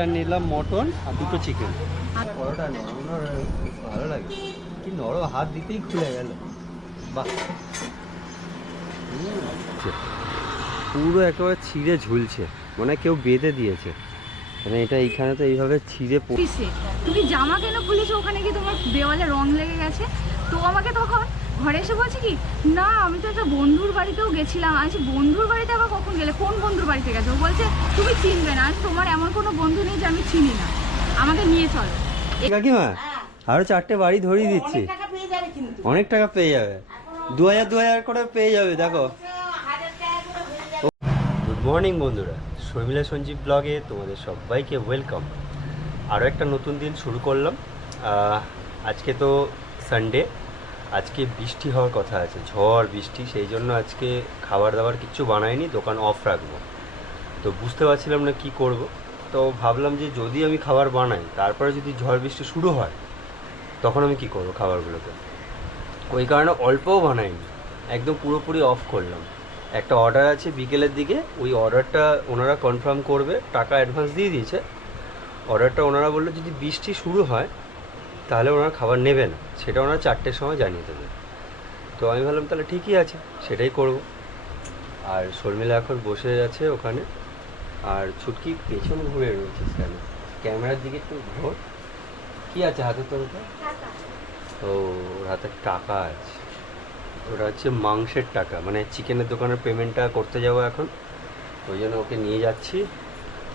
একটা নিলাম মটন আর দুটো চিকেন পরোটা নরম ভালো লাগে। কি নরম হাত দিতেই খুলে গেল। বাহ। পুরো একেবারে ছিঁড়ে ঝুলছে মানে কেউ বেঁধে দিয়েছে। মানে এটা এইখানে তো এইভাবে ছিঁড়ে প- কিসে তুমি জামা কেন খুলেছো? ওখানে কি তোমার দেওয়ালে রং লেগে গেছে? তো আমাকে তখন ঘরে এসে বলছে কি না আমি তো একটা বন্ধুর বাড়িতেও গেছিলাম। আজ বন্ধুর বাড়িতে আবার কখন গেলে? কোন বন্ধুর বাড়িতে গেছে? ও বলছে তুমি চিনবে না। আজ তোমার এমন কোনো বন্ধু নেই যে আমি চিনি না। আমাকে নিয়ে চলো। কাকিমা আরও চারটে বাড়ি ধরিয়ে দিচ্ছি। টাকা পেয়ে যাবে কিন্তু। অনেক টাকা পেয়ে যাবে। দু হাজার দু হাজার করে পেয়ে যাবে দেখো। হাজার টাকা করে যাবে গুড মর্নিং বন্ধুরা। শর্মিলা সঞ্জীব ব্লগে তোমাদের সবাইকে ওয়েলকাম। আরও একটা নতুন দিন শুরু করলাম। আজকে তো সানডে আজকে বৃষ্টি হওয়ার কথা আছে, ঝড়, বৃষ্টি, সেই জন্য আজকে খাবার দাবার কিচ্ছু বানাইনি, দোকান অফ রাখব। তো বুঝতে পারছিলাম না কি করব। তো ভাবলাম যে যদি আমি খাবার বানাই, তারপরে যদি ঝড়, বৃষ্টি শুরু হয়, তখন আমি কি করব খাবারগুলোকে? ওই কারণে অল্পও বানাইনি, একদম পুরোপুরি অফ করলাম। একটা অর্ডার আছে বিকেলের দিকে, ওই অর্ডারটা ওনারা কনফার্ম করবে, টাকা অ্যাডভান্স দিয়ে দিয়েছে। অর্ডারটা ওনারা বলল যদি বৃষ্টি শুরু হয় তাহলে ওনারা খাবার নেবে না। সেটা ওনারা চারটের সময় জানিয়ে দেবে। তো আমি ভাবলাম তাহলে ঠিকই আছে, সেটাই করব। আর শর্মিলা এখন বসে আছে ওখানে। আর ছুটকি পেছন ঘুরে রয়েছে কেন? ক্যামেরার দিকে একটু ঘোর। কি আছে হাতে তোর? ও, ওর হাতে টাকা আছে। ওটা হচ্ছে মাংসের টাকা। মানে চিকেনের দোকানের পেমেন্টটা করতে যাব এখন। ওই জন্য ওকে নিয়ে যাচ্ছি।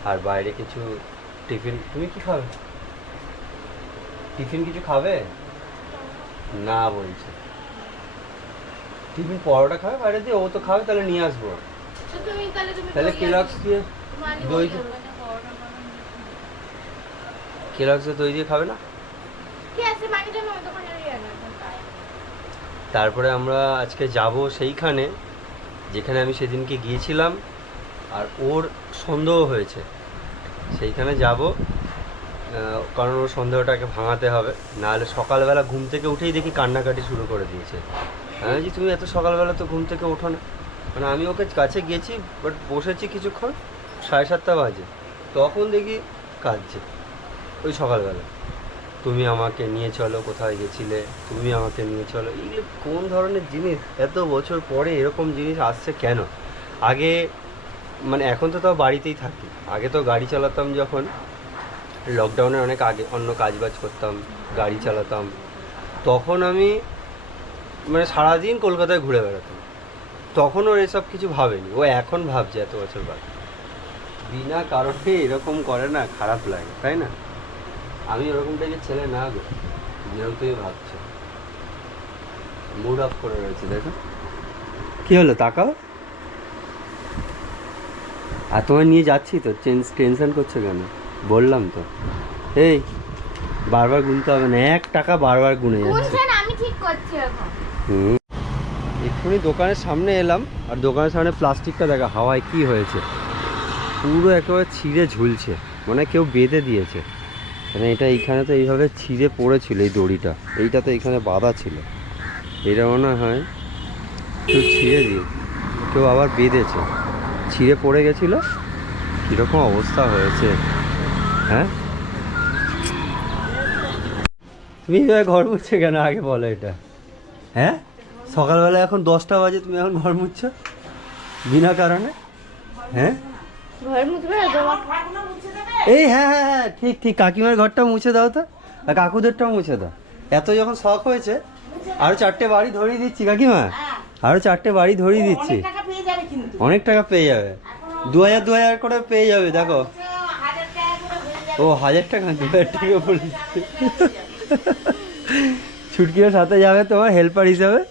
আর বাইরে কিছু টিফিন তুমি কি খাবে? টিফিন কিছু খাবে? না বলছে। টিফিন পরোটা খাবে? বাইরে দিয়ে ও তো খাবে তাহলে নিয়ে আসব। তাহলে কেলক্স দিয়ে দই কেলক্স দই দিয়ে খাবে না? তারপরে আমরা আজকে যাব সেইখানে যেখানে আমি সেদিনকে গিয়েছিলাম আর ওর সন্দেহ হয়েছে। সেইখানে যাব। কারণ ওর সন্দেহটাকে ভাঙাতে হবে। নাহলে সকালবেলা ঘুম থেকে উঠেই দেখি কান্নাকাটি শুরু করে দিয়েছে। আমি বলছি, তুমি এত সকালবেলা তো ঘুম থেকে ওঠো না। মানে আমি ওকে কাছে গেছি বাট বসেছি কিছুক্ষণ, সাড়ে সাতটা বাজে। তখন দেখি কাঁদছে ওই সকালবেলা। তুমি আমাকে নিয়ে চলো, কোথায় গেছিলে? তুমি আমাকে নিয়ে চলো। এগুলো কোন ধরনের জিনিস? এত বছর পরে এরকম জিনিস আসছে কেন? আগে মানে এখন তো তাও বাড়িতেই থাকি। আগে তো গাড়ি চালাতাম যখন লকডাউনের অনেক আগে, অন্য কাজবাজ করতাম, গাড়ি চালাতাম। তখন আমি মানে সারাদিন কলকাতায় ঘুরে বেড়াতাম। তখন ওর এসব কিছু ভাবেনি। ও এখন ভাবছে এত বছর বাদ। বিনা কারণে এরকম করে না, খারাপ লাগে, তাই না? আমি ওরকম টাইপের ছেলে, না গো যেরকম তুমি ভাবছ। মুড অফ করে রয়েছে দেখো কি হলো, তাকাও। আর তোমায় নিয়ে যাচ্ছি তো? টেনশন করছ কেন? বললাম তো। এই বারবার গুনতে হবে না এক টাকা বারবার গুনে যাচ্ছে। আমি ঠিক করছি এখন। হুম। এক্ষুনি দোকানের সামনে এলাম আর দোকানের সামনে প্লাস্টিকটা দেখা হাওয়ায় কি হয়েছে? পুরো একেবারে ছিঁড়ে ঝুলছে মানে কেউ বেঁধে দিয়েছে। মানে এটা এইখানে তো এইভাবে ছিঁড়ে পড়েছিল এই দড়িটা। এইটা তো এইখানে বাঁধা ছিল। এটা মনে হয় কেউ ছিঁড়ে দিয়ে কেউ আবার বেঁধেছে। ছিঁড়ে পড়ে গেছিল? কীরকম অবস্থা হয়েছে? হ্যাঁ? তুমি ঘর মুছছে কেন? আগে বলো এটা। হ্যাঁ? সকালবেলা এখন দশটা বাজে তুমি এখন ঘর মুছছো? বিনা কারণে? হ্যাঁ? ঘর মুছবে না তোমার ঘরগুলো মুছে দেবে এই হ্যাঁ হ্যাঁ হ্যাঁ ঠিক ঠিক কাকিমার ঘরটা মুছে দাও তো। আর কাকুদেরটাও মুছে দাও। এত যখন শখ হয়েছে আরও চারটে বাড়ি ধরিয়ে দিচ্ছি কাকিমা। হ্যাঁ। আরও চারটে বাড়ি ধরিয়ে দিচ্ছি। অনেক টাকা পেয়ে যাবে অনেক টাকা পেয়ে যাবে। দু হাজার দু হাজার করে পেয়ে যাবে দেখো হাজার টাকা করে হয়ে যাবে ও হাজার টাকা দু হাজার টাকা বলেছে। ছুটকির সাথে যাবে তোমার হেল্পার হিসাবে?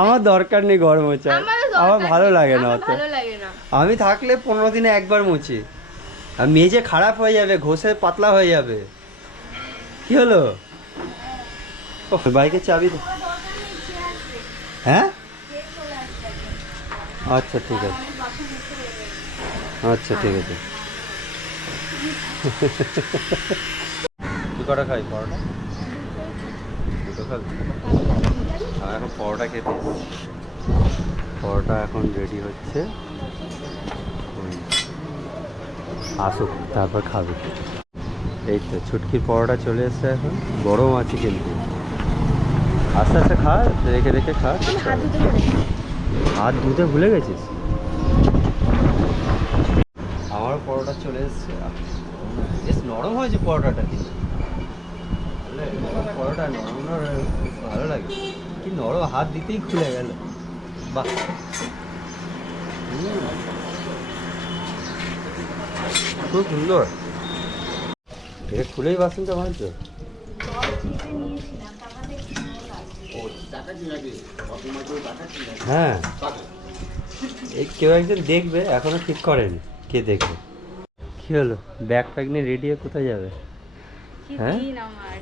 আমার দরকার নেই ঘর মোছা। আমার ভালো লাগে না অত। আমি থাকলে পনেরো দিনে একবার মুছি। আর মেজে খারাপ হয়ে যাবে ঘষে পাতলা হয়ে যাবে। কি হলো? বাইকের চাবি হ্যাঁ? আচ্ছা ঠিক আছে। আচ্ছা ঠিক আছে। তুই কটা খাই? পরোটা? দুটো খাবি? আর এখন পরোটা খেতে পরোটা এখন রেডি হচ্ছে। আসুক তারপর খাবে। এই তো ছুটকির পরোটা চলে এসছে এখন। গরম আছে কিন্তু। আস্তে আস্তে খা রেখে রেখে খা। হাত ধুতে ভুলে গেছিস? আমার পরোটা চলে এসছে। বেশ নরম হয়েছে পরোটাটা কিন্তু। পরোটা নরম নরম ভালো লাগে। কি নরম, হাত দিতেই খুলে গেল। বাহ। খুব সুন্দর। এটা খুলেই বাসনটা ভাঙছো? হ্যাঁ। এই কেউ একজন দেখবে, এখনও ঠিক করেনি। কে দেখবে? কি হলো? ব্যাগ প্যাক নিয়ে রেডি হয়ে কোথায় যাবে? কি হ্যাঁ? দিন আমার?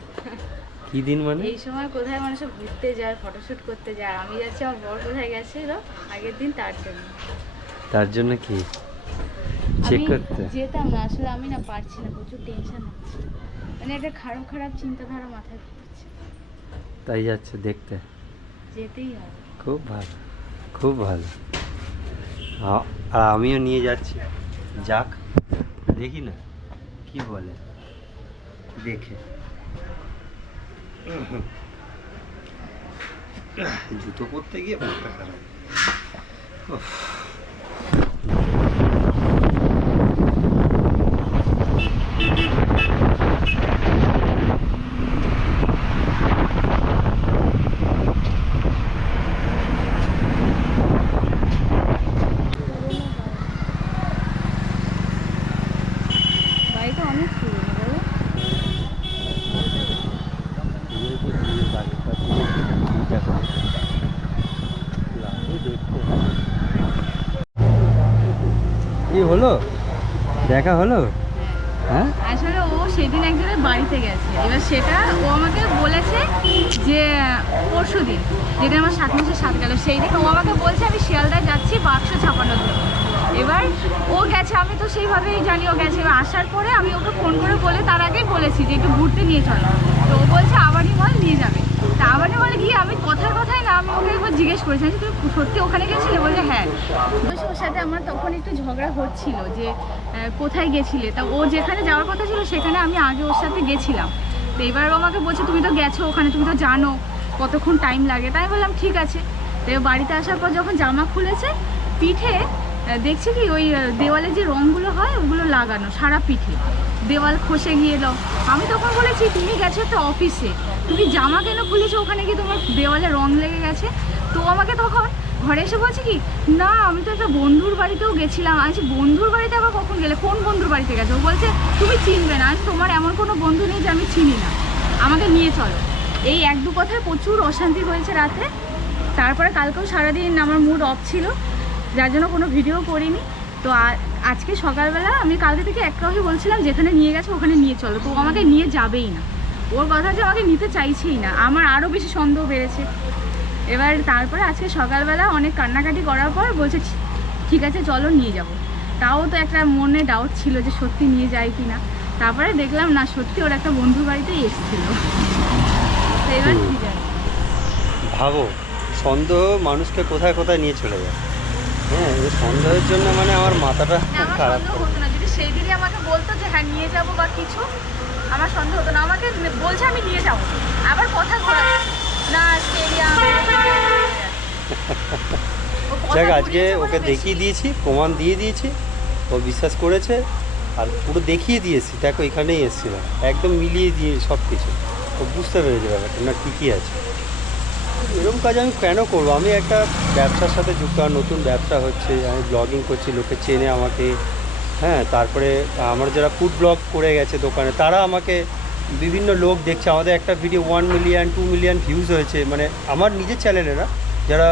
কি দিন মানে? এই সময় কোথায় মানুষ ঘুরতে যায় ফটোশুট করতে যায়। আমি যাচ্ছি আমার বর কোথায় গেছিল আগের দিন তার জন্য। তার জন্য কি? চেক করতে। যেতাম না আসলে আমি না পারছি না প্রচুর টেনশন হচ্ছে। মানে একটা খারাপ খারাপ চিন্তাধারা মাথায় ঘুরছে। তাই যাচ্ছে দেখতে। যেতেই হবে। খুব ভালো খুব ভালো। আর আমিও নিয়ে যাচ্ছি। যাক দেখি না কি বলে দেখে জুতো পরতে গিয়ে মাথা খারাপ উফ। বাড়িটা অনেক পুরনো বলো কি হলো? দেখা হলো? হ্যাঁ? আসলে ও সেদিন একজনের বাড়িতে গেছে। এবার সেটা ও আমাকে বলেছে যে পরশু দিন যেদিন আমার সাত মাসের সাত গেল, সেই দিন ও আমাকে বলছে, আমি শিয়ালদায় যাচ্ছি বাক্স ছাপানোর জন্য। এবার ও গেছে, আমি তো সেইভাবেই জানি ও গেছে। এবার আসার পরে আমি ওকে ফোন করে বলে, তার আগেই বলেছি যে, একটু ঘুরতে নিয়ে চলো। তো ও বলছে, আবারই মল নিয়ে যাবে। তা আবারই মলে গিয়ে আমি কথার কথাই না, আমি ওকে একবার জিজ্ঞেস করেছি, আমি তুমি সত্যি ওখানে গেছিলে? বলছে হ্যাঁ। বলছে, ওর সাথে আমার তখন একটু ঝগড়া হচ্ছিল যে কোথায় গেছিলে? তা ও যেখানে যাওয়ার কথা ছিল, সেখানে আমি আগে ওর সাথে গেছিলাম। তো এবার আমাকে বলছে, তুমি তো গেছো ওখানে, তুমি তো জানো কতক্ষণ টাইম লাগে। তাই বললাম, ঠিক আছে। তো বাড়িতে আসার পর যখন জামা খুলেছে, পিঠে দেখছি কি ওই দেওয়ালে যে রঙগুলো হয়, ওগুলো লাগানো, সারা পিঠে। দেওয়াল খসে গিয়ে এলো আমি তখন বলেছি, তুমি গেছো একটা অফিসে। তুমি জামা কেন খুলেছো ওখানে কি তোমার দেওয়ালে রং লেগে গেছে? তো আমাকে তখন ঘরে এসে বলছে কি, না, আমি তো একটা বন্ধুর বাড়িতেও গেছিলাম। আমি বন্ধুর বাড়িতে আবার কখন গেলে? কোন বন্ধুর বাড়িতে গেছে? ও বলছে, তুমি চিনবে না। আমি তোমার এমন কোনো বন্ধু নেই যে আমি চিনি না। আমাকে নিয়ে চলো। এই এক দু কথায় প্রচুর অশান্তি হয়েছে রাতে। তারপরে কালকেও সারাদিন আমার মুড অফ ছিল। যার জন্য কোনো ভিডিও করিনি। তো আজকে সকালবেলা আমি কালকে থেকে এক কথাই বলছিলাম যেখানে নিয়ে গেছে ওখানে নিয়ে চলো। তো ও আমাকে নিয়ে যাবেই না। ওর কথা যে আমাকে নিতে চাইছেই না। আমার আরও বেশি সন্দেহ বেড়েছে। এবার তারপরে আজকে সকালবেলা অনেক কান্নাকাটি করার পর বলছে ঠিক আছে চলো নিয়ে যাব। তাও তো একটা মনে ডাউট ছিল যে সত্যি নিয়ে যায় কি না তারপরে দেখলাম না সত্যি ওর একটা বন্ধু বাড়িতেই এসেছিল। এবার ভাবো সন্দেহ মানুষকে কোথায় কোথায় নিয়ে চলে যায়। হ্যাঁ এই সন্দেহের জন্য মানে আমার মাথাটা না, খারাপ হতো না। যদি সেই দিনই আমাকে বলতো যে হ্যাঁ নিয়ে যাব বা কিছু আমার সন্দেহ হতো না। আমাকে বলছে আমি নিয়ে যাব। আবার কথা ঘোরা না স্টেডিয়াম যাক আজকে ওকে দেখিয়ে দিয়েছি প্রমাণ দিয়ে দিয়েছি ও বিশ্বাস করেছে আর পুরো দেখিয়ে দিয়েছি। দেখো এখানেই এসেছিলাম। একদম মিলিয়ে দিয়ে সব কিছু ও বুঝতে পেরেছে ব্যাপারটা না ঠিকই আছে। এরকম কাজ আমি কেন করব? আমি একটা ব্যবসার সাথে যুক্ত, আর নতুন ব্যবসা হচ্ছে, আমি ব্লগিং করছি, লোকে চেনে আমাকে। হ্যাঁ তারপরে আমার যারা ফুড ব্লগ করে গেছে দোকানে, তারা আমাকে বিভিন্ন লোক দেখছে। আমাদের একটা video one million two million views হয়েছে। মানে আমার নিজের চ্যানেলেরা যারা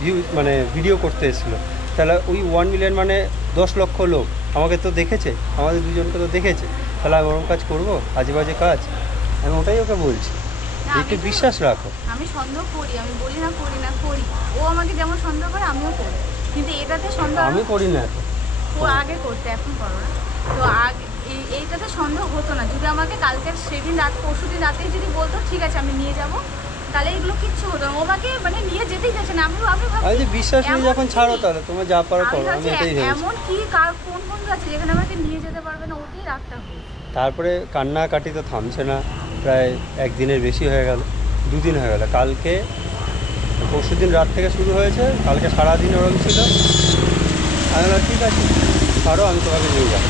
ভিউ মানে ভিডিও করতে এসেছিল। তাহলে ওই ওয়ান মিলিয়ন মানে দশ লক্ষ লোক। আমাকে তো দেখেছে, আমাদের দুজনকে তো দেখেছে। তাহলে আমি ওরকম কাজ করব? আজে বাজে কাজ? আমি ওটাই ওকে বলছি। একটু বিশ্বাস রাখো। আমি সন্দেহ করি আমি বলি না করি না করি। ও আমাকে যেমন সন্দেহ করে আমিও করি। কিন্তু এটাতে সন্দেহ আমি করি না এত ও আগে করতে এখন করো না। তো আগে এইটাতে সন্দেহ হতো না। যদি আমাকে কালকের সেদিন রাত পরশু দিন রাতেই যদি বলতো ঠিক আছে আমি নিয়ে যাব তাহলে এগুলো কিচ্ছু হতো না। ও আমাকে মানে নিয়ে যেতেই চাইছে না। আমি আমি ভাবছি বিশ্বাস নেই যখন ছাড়ো তাহলে তোমার যা পারো করো আমি এটাই এমন কি কার কোন বন্ধু আছে যেখানে আমাকে নিয়ে যেতে পারবে না? ওটাই রাগটা হলো। তারপরে কান্নাকাটি তো থামছে না। প্রায় একদিনের বেশি হয়ে গেল, দুদিন হয়ে গেল। কালকে, পরশু দিন রাত থেকে শুরু হয়েছে, কালকে সারাদিন ওরকম ছিল। আমি বললাম, ঠিক আছে, ছাড়ো, আমি তোমাকে নিয়ে যাব।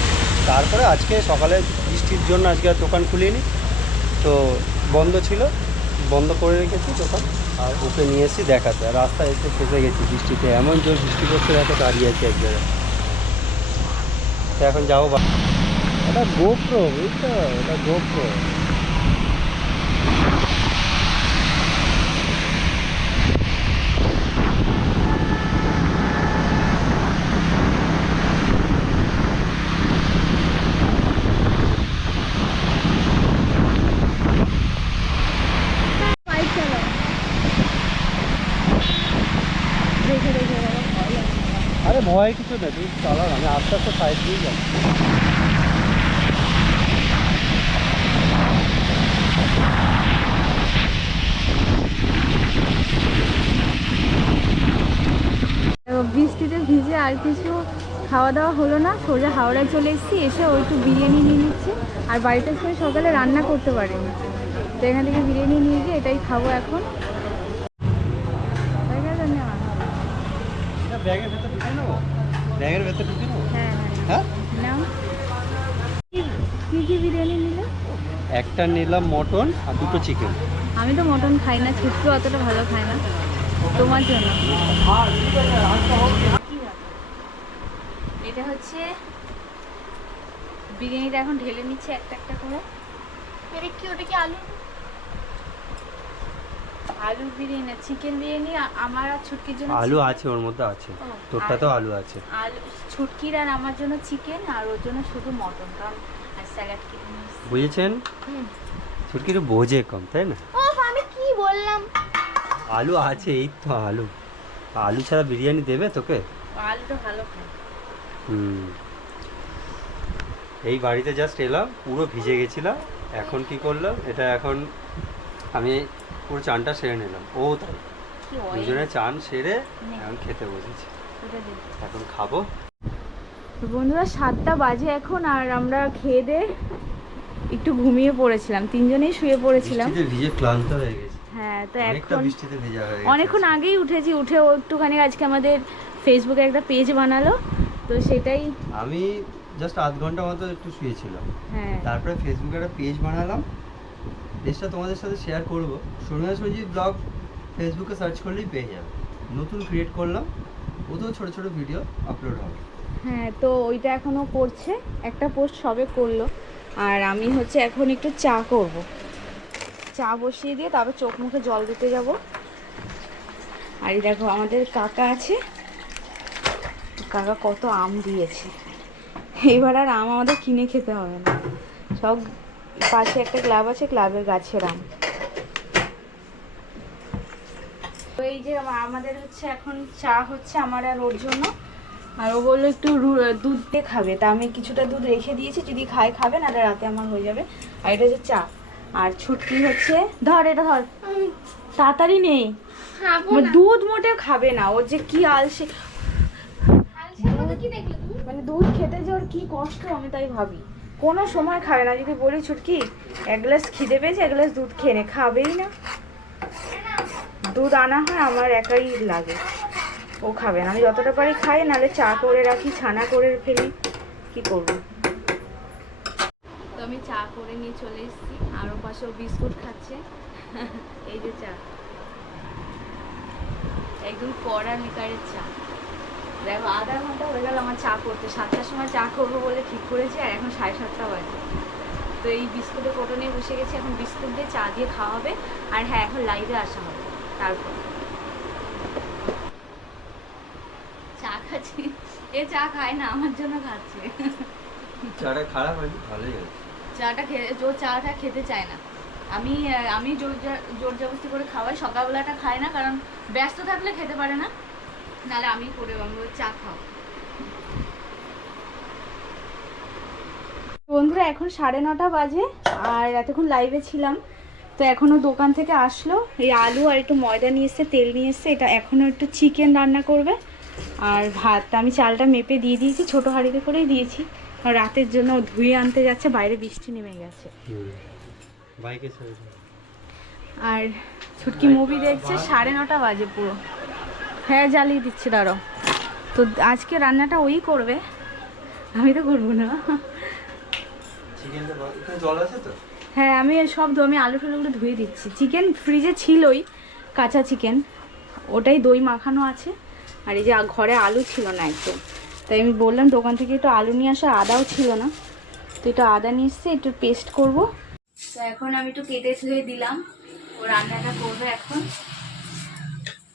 তারপরে আজকে সকালে বৃষ্টির জন্য আজকে আর দোকান খুলিনি। তো বন্ধ ছিল, বন্ধ করে রেখেছি দোকান। আর ওকে নিয়ে এসেছি দেখাতে। রাস্তায় এসে ফেসে গেছি বৃষ্টিতে। এমন জোর বৃষ্টি পড়ছে দেখো দাঁড়িয়ে আছি এক জায়গায় তো এখন যাব বা- এটা গোপ্রো বুঝছ? এটা গোপ্রো বাইক চালাও দেখে দেখে বাবা ভয় লাগছে। আরে ভয় কিছু নেই তুমি চালাও আমি আস্তে আস্তে সাইড দিয়ে যাব বৃষ্টিতে ভিজে আর কিছু খাওয়া দাওয়া হলো না সোজা হাওড়ায় চলে এসেছি এসে ওই একটু বিরিয়ানি নিয়ে নিচ্ছি আর বাড়িতে করে সকালে রান্না করতে পারিনি। তো এখান থেকে বিরিয়ানি নিয়ে গিয়ে এটাই খাব এখন। ব্যাগের ব্যাগের ভেতর ঢুকে নেব? হ্যাঁ হ্যাঁ। হ্যাঁ? নাও। কি- কি কি বিরিয়ানি নিলে? একটা নিলাম মটন আর দুটো চিকেন। আমি তো মটন খাই না ছুটকে অতটা ভালো খাই না। তোমার জন্য। এটা হচ্ছে বিরিয়ানিটা এখন ঢেলে নিচ্ছে একটা একটা করে। এটা কি ওটা কি আলু? আলু বিরিয়ানি চিকেন বিরিয়ানি আমার আর ছুটকির জন্য আলু আছে ওর মধ্যে আছে। তোরটা তো আলু আছে। আলু ছুটকির আর আমার জন্য চিকেন আর ওর জন্য শুধু মটন কারণ আর স্যালাড নিয়েছি। বুঝেছেন। ছুটকির বোঝে কম তাই না? ও আমি কি বললাম? আলু আছে এই তো আলু। আলু ছাড়া বিরিয়ানি দেবে তোকে? আলুটা ভালো খাই হুম। এই বাড়িতে জাস্ট এলাম পুরো ভিজে গেছিলাম এখন কি করলাম? এটা এখন আমি পুরো চানটা সেরে নিলাম। ও তাই। দুজনে চান সেরে এখন খেতে বসেছি। এখন খাব। বন্ধুরা সাতটা বাজে এখন আর আমরা খেয়ে দে একটু ঘুমিয়ে পড়েছিলাম। তিনজনেই শুয়ে পড়েছিলাম। ভিজে ক্লান্ত হয়ে গেছি। হ্যাঁ তো এখন অনেকক্ষণ আগেই উঠেছি। উঠে একটুখানি আজকে আমাদের ফেসবুকে একটা পেজ বানালো। তো সেটাই আমি জাস্ট আধ ঘণ্টা মতো একটু শুয়েছিলাম। হ্যাঁ। তারপরে ফেসবুকে একটা পেজ বানালাম। পেজটা তোমাদের সাথে শেয়ার করব। সোনিয়া সঞ্জিত ব্লগ ফেসবুকে সার্চ করলেই পেয়ে যাবে। নতুন ক্রিয়েট করলাম, ওতেও ছোটো ছোটো ভিডিও আপলোড হবে। হ্যাঁ তো ওইটা এখনও করছে। একটা পোস্ট সবে করল। আর আমি হচ্ছে এখন একটু চা করব। চা বসিয়ে দিয়ে তারপর চোখ মুখে জল দিতে যাব। আর এই দেখো, আমাদের কাকা আছে। কাকা কত আম দিয়েছে। এবার আর আম আমাদের কিনে খেতে হবে না। সব পাশে একটা ক্লাব আছে ক্লাবের গাছের আম। তো এই যে আমাদের হচ্ছে এখন চা হচ্ছে আমার আর ওর জন্য। আর ও বলল একটু দুধ দিয়ে খাবে। তা আমি কিছুটা দুধ রেখে দিয়েছি যদি খায় খাবে না রাতে আমার হয়ে যাবে। আর এটা হচ্ছে চা। আর ছুটকি হচ্ছে ধর এটা ধর। তাড়াতাড়ি নেই দুধ মোটেও খাবে না। ওর যে কি আলসে মানে দুধ খেতে যে ওর কি কষ্ট আমি তাই ভাবি। কোনো সময় খাবে না। যদি বলি, ছুটকি, এক গ্লাস খিদে পেয়েছে, এক গ্লাস দুধ খেয়ে নে, খাবেই না। দুধ আনা হয়, আমার একাই লাগে। ও খাবে না। আমি যতটা পারি খাই, নাহলে চা করে রাখি, ছানা করে ফেলি। কি করব? তো আমি চা করে নিয়ে চলে এসেছি। আর ও পাশে বিস্কুট খাচ্ছে। এই যে চা। একদম কড়া মিকারের চা। দেখো আধা ঘণ্টা হয়ে গেল আমার চা করতে। সাতটার সময় চা করব বলে ঠিক করেছি আর এখন সাড়ে সাতটা বাজে। তো এই বিস্কুটের কোটো নিয়ে বসে গেছি এখন বিস্কুট দিয়ে চা দিয়ে খাওয়া হবে আর হ্যাঁ এখন লাইভে আসা হবে তারপর। চা খাচ্ছি। এ চা খায় না আমার জন্য খাচ্ছে। চাটা খারাপ হয়নি ভালোই আছে চাটা খেয়ে ও চাটা খেতে চায় না। আমি আমি জোর জা- জোর জবরদস্তি করে খাওয়াই সকালবেলাটা খায় না কারণ ব্যস্ত থাকলে খেতে পারে না। নাহলে আমি করে বলি, চা খাও। বন্ধুরা এখন সাড়ে নটা বাজে আর এতক্ষণ লাইভে ছিলাম। তো এখনও দোকান থেকে আসলো। এই আলু আর একটু ময়দা নিয়ে এসছে তেল নিয়ে এসছে। এটা এখনও একটু চিকেন রান্না করবে। আর ভাত আমি চালটা মেপে দিয়ে দিয়েছি ছোটো হাঁড়িতে করেই দিয়েছি। আর রাতের জন্য ধুয়ে আনতে যাচ্ছে বাইরে বৃষ্টি নেমে গেছে। আর ছুটকি মুভি দেখছে সাড়ে নটা বাজে পুরো। হ্যাঁ জ্বালিয়ে দিচ্ছি দাঁড়ো তো আজকে রান্নাটা ওই করবে। আমি তো করব না। চিকেনটা জল আছে তো? হ্যাঁ আমি সব ধো- আমি আলু টালুগুলো ধুয়ে দিচ্ছি। চিকেন ফ্রিজে ছিলই কাঁচা চিকেন। ওটাই দই মাখানো আছে। আর এই যে ঘরে আলু ছিল না একদম। তাই আমি বললাম দোকান থেকে একটু আলু নিয়ে আসা আদাও ছিল না। তো একটু আদা নিয়ে এসছে একটু পেস্ট করব। তো এখন আমি একটু কেটে ধুয়ে দিলাম। ও রান্নাটা করবে এখন।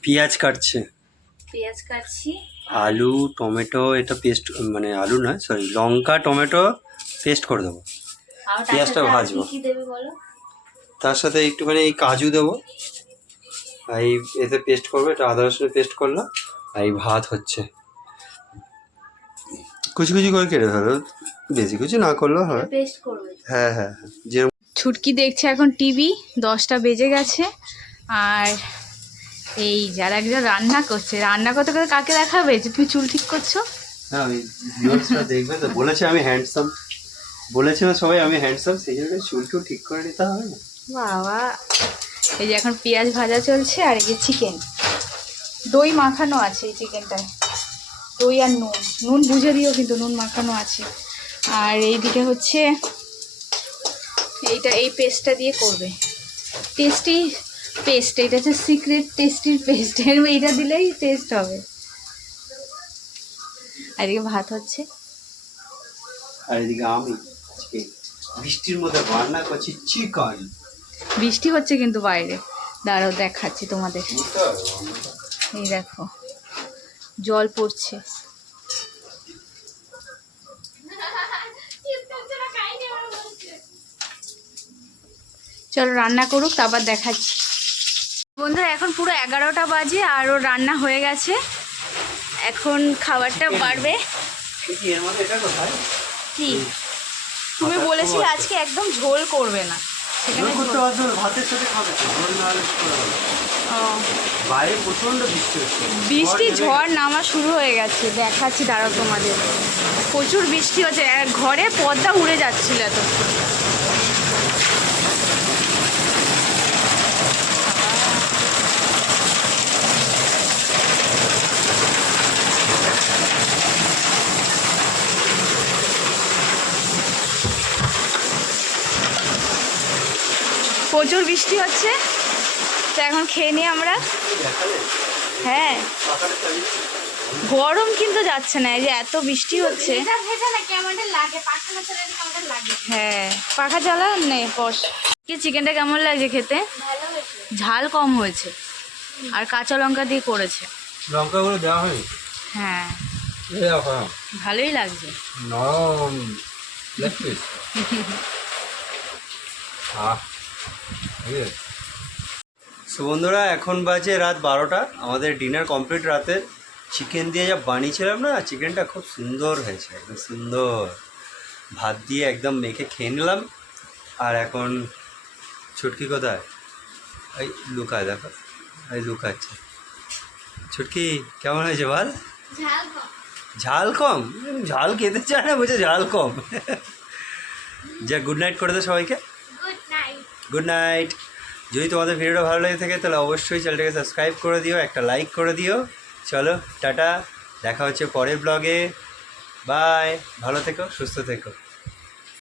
পেঁয়াজ কাটছে। পেঁয়াজ কাটছি। আলু টমেটো এটা পেস্ট মানে আলু নয় সরি লঙ্কা টমেটো পেস্ট করে দেবো। পেঁয়াজটা ভাজবো। কি কি দেবে বলো? তার সাথে একটুখানি এই কাজু দেবো। আর এই এতে পেস্ট করব এটা আদা রসুনের পেস্ট করলাম আর এই ভাত হচ্ছে। কুচি কুচি করে কেটে ফেলো বেশি কিছু না করলেও হয়। হ্যাঁ হ্যাঁ হ্যাঁ যেরকম ছুটকি দেখছে এখন টিভি দশটা বেজে গেছে আর এই যারা একজন রান্না করছে রান্না করতে করতে কাকে দেখাবে যে তুমি চুল ঠিক করছ? আমি দেখবে তো। বলেছে আমি হ্যান্ডসাম বলেছে না সবাই আমি হ্যান্ডসাম সেই জন্য চুল টুল ঠিক করে নিতে হবে না। বাবা। এই যে এখন পেঁয়াজ ভাজা চলছে আর এই যে চিকেন দই মাখানো আছে এই চিকেনটায় দই আর নুন। নুন বুঝে দিও কিন্তু নুন মাখানো আছে। আর এইদিকে হচ্ছে এইটা এই পেস্টটা দিয়ে করবে। টেস্টি পেস্ট এটা হচ্ছে সিক্রেট টেস্টির পেস্ট এইটা দিলেই টেস্ট হবে। আর এদিকে ভাত হচ্ছে। আর এদিকে আমি বৃষ্টির মধ্যে রান্না করছি চিকেন বৃষ্টি হচ্ছে কিন্তু বাইরে। দাঁড়াও দেখাচ্ছি তোমাদের। এই দেখো জল পড়ছে। চলো রান্না করুক তারপর দেখাচ্ছি। বন্ধুরা এখন পুরো এগারোটা বাজে আর ওর রান্না হয়ে গেছে। এখন খাবারটা বাড়বে। কি? তুমি বলেছিলে আজকে একদম ঝোল করবে না? ও, বৃষ্টি ঝড় নামা শুরু হয়ে গেছে দেখাচ্ছি দাঁড়াও তোমাদের। প্রচুর বৃষ্টি হচ্ছে ঘরে পর্দা উড়ে যাচ্ছিল এত প্রচুর বৃষ্টি হচ্ছে। তো এখন খেয়ে নিই আমরা হ্যাঁ। গরম কিন্তু যাচ্ছে না এই যে এত বৃষ্টি হচ্ছে। হ্যাঁ পাখা চালা নে বস। কি চিকেনটা কেমন লাগছে খেতে? ঝাল কম হয়েছে আর কাঁচা লঙ্কা দিয়ে করেছে। লঙ্কাগুলো দেওয়া হয়নি? হ্যাঁ। ভালোই লাগছে। নরম। সো বন্ধুরা এখন বাজে রাত বারোটা। আমাদের ডিনার কমপ্লিট রাতের চিকেন দিয়ে যা বানিয়েছিলাম না চিকেনটা খুব সুন্দর হয়েছে একদম সুন্দর। ভাত দিয়ে একদম মেখে খেয়ে নিলাম। আর এখন ছুটকি কোথায়? এই লুকায় দেখো। এই লুকাচ্ছে। ছুটকি কেমন হয়েছে বল? ঝাল কম। ঝাল খেতে চায় না বলছে ঝাল কম। যা গুড নাইট করে দে সবাইকে। গুড নাইট যদি তোমাদের ভিডিওটা ভালো লেগে থাকে, তাহলে অবশ্যই চ্যানেলটাকে সাবস্ক্রাইব করে দিও, একটা লাইক করে দিও। চলো, টাটা। দেখা হচ্ছে পরের ব্লগে বাই ভালো থেকো, সুস্থ থেকো।